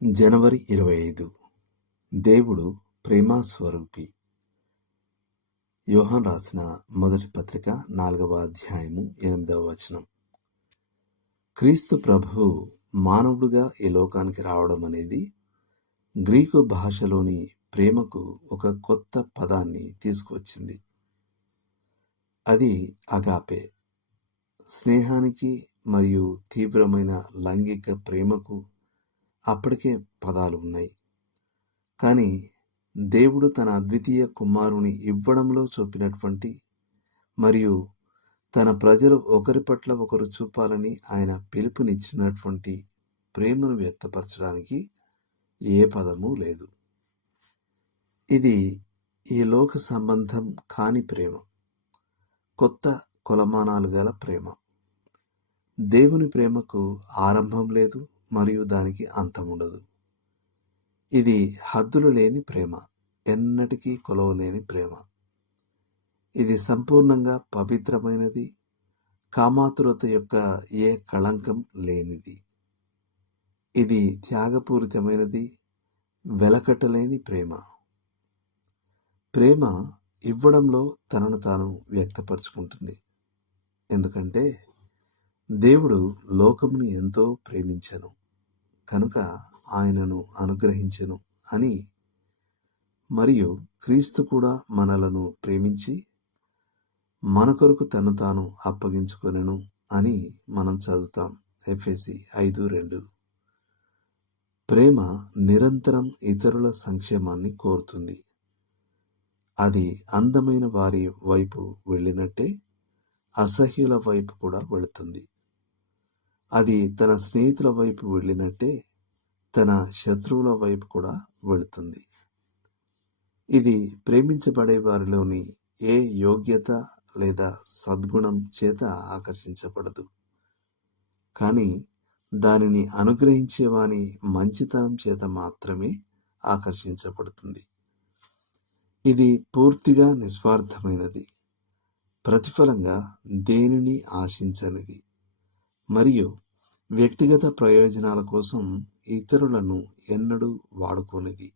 జనవరి 25 దేవుడు ప్రేమాస్వరూపి. యోహాను రాసిన మొదటి పత్రిక 4వ అధ్యాయము 8వ వచనం. క్రీస్తు ప్రభువు మానవుడుగా ఈ లోకానికి రావడం అనేది గ్రీకు భాషలోని ప్రేమకు ఒక కొత్త పదాన్ని తీసుకువచ్చింది. అది అగాపే. స్నేహానికి మరియు తీవ్రమైన లైంగిక ప్రేమకు అప్పటికే పదాలు ఉన్నాయి. కానీ దేవుడు తన అద్వితీయ కుమారుని ఇవ్వడంలో చూపినటువంటి మరియు తన ప్రజలు ఒకరి పట్ల ఒకరు చూపాలని ఆయన పిలుపునిచ్చినటువంటి ప్రేమను వ్యక్తపరచడానికి ఏ పదము లేదు. ఇది ఈ లోక సంబంధం కాని ప్రేమ, కొత్త కొలమానాలు గల ప్రేమ. దేవుని ప్రేమకు ఆరంభం లేదు మరియు దానికి అంతముండదు. ఇది హద్దులు లేని ప్రేమ, ఎన్నటికీ కొలవలేని ప్రేమ. ఇది సంపూర్ణంగా పవిత్రమైనది, కామాతురత యొక్క ఏ కళంకం లేనిది. ఇది త్యాగపూరితమైనది, వెలకట్టలేని ప్రేమ. ప్రేమ ఇవ్వడంలో తనను తాను వ్యక్తపరుచుకుంటుంది. ఎందుకంటే దేవుడు లోకమును ఎంతో ప్రేమించెను కనుక ఆయనను అనుగ్రహించెను అని, మరియు క్రీస్తు కూడా మనలను ప్రేమించి మన కొరకు తను తాను అప్పగించుకొనెను అని మనం చదువుతాం. ఎఫెసీ 5:2. ప్రేమ నిరంతరం ఇతరుల సంక్షేమాన్ని కోరుతుంది. అది అందమైన వారి వైపు వెళ్ళినట్టే అసహ్యుల వైపు కూడా వెళుతుంది. అది తన స్నేహితుల వైపు వెళ్ళినట్టే తన శత్రువుల వైపు కూడా వెళుతుంది. ఇది ప్రేమించబడే వారిలోని ఏ యోగ్యత లేదా సద్గుణం చేత ఆకర్షించబడదు, కానీ దానిని అనుగ్రహించేవాని మంచితనం చేత మాత్రమే ఆకర్షించబడుతుంది. ఇది పూర్తిగా నిస్వార్థమైనది, ప్రతిఫలంగా దేనిని ఆశించనిది మరియు వ్యక్తిగత ప్రయోజనాల కోసం ఇతరులను ఎన్నడూ వాడుకోనిది.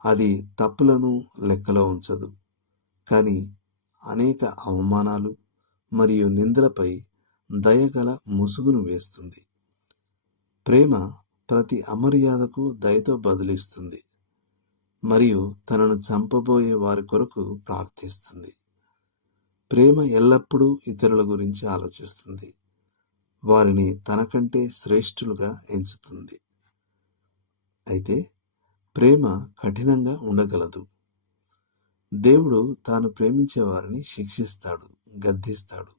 అది తప్పులను లెక్కలో ఉంచదు, కానీ అనేక అవమానాలు మరియు నిందలపై దయగల ముసుగును వేస్తుంది. ప్రేమ ప్రతి అమర్యాదకు దయతో బదులిస్తుంది మరియు తనను చంపబోయే వారి కొరకు ప్రార్థిస్తుంది. ప్రేమ ఎల్లప్పుడూ ఇతరుల గురించి ఆలోచిస్తుంది, వారిని తనకంటే శ్రేష్ఠులుగా ఎంచుతుంది. అయితే ప్రేమ కఠినంగా ఉండగలదు. దేవుడు తాను ప్రేమించే వారిని శిక్షిస్తాడు, గద్దిస్తాడు.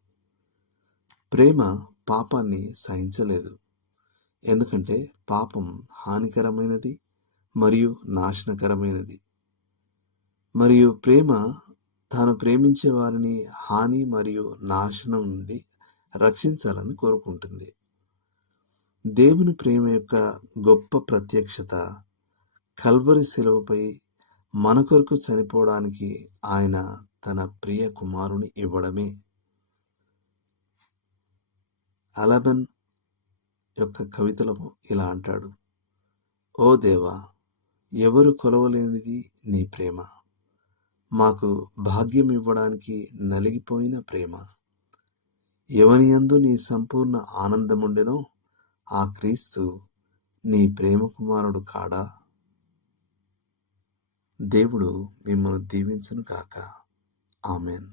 ప్రేమ పాపాన్ని సహించలేదు, ఎందుకంటే పాపం హానికరమైనది మరియు నాశనకరమైనది. మరియు ప్రేమ తాను ప్రేమించే వారిని హాని మరియు నాశనం నుండి రక్షించాలని కోరుకుంటుంది. దేవుని ప్రేమ యొక్క గొప్ప ప్రత్యక్షత కల్వరి శిలువపై మన కొరకు చనిపోవడానికి ఆయన తన ప్రియ కుమారుని ఇవ్వడమే. అలబన్ యొక్క కవితలో ఇలా అంటాడు: ఓ దేవా, ఎవరు కొలవలేనిది నీ ప్రేమ, మాకు భాగ్యం ఇవ్వడానికి నలిగిపోయిన ప్రేమ. ఎవనియందు నీ సంపూర్ణ ఆనందముండెనో ఆ క్రీస్తు నీ ప్రేమ కుమారుడు కాడా. దేవుడు మిమ్మల్ని దీవించును గాక. ఆమెన్.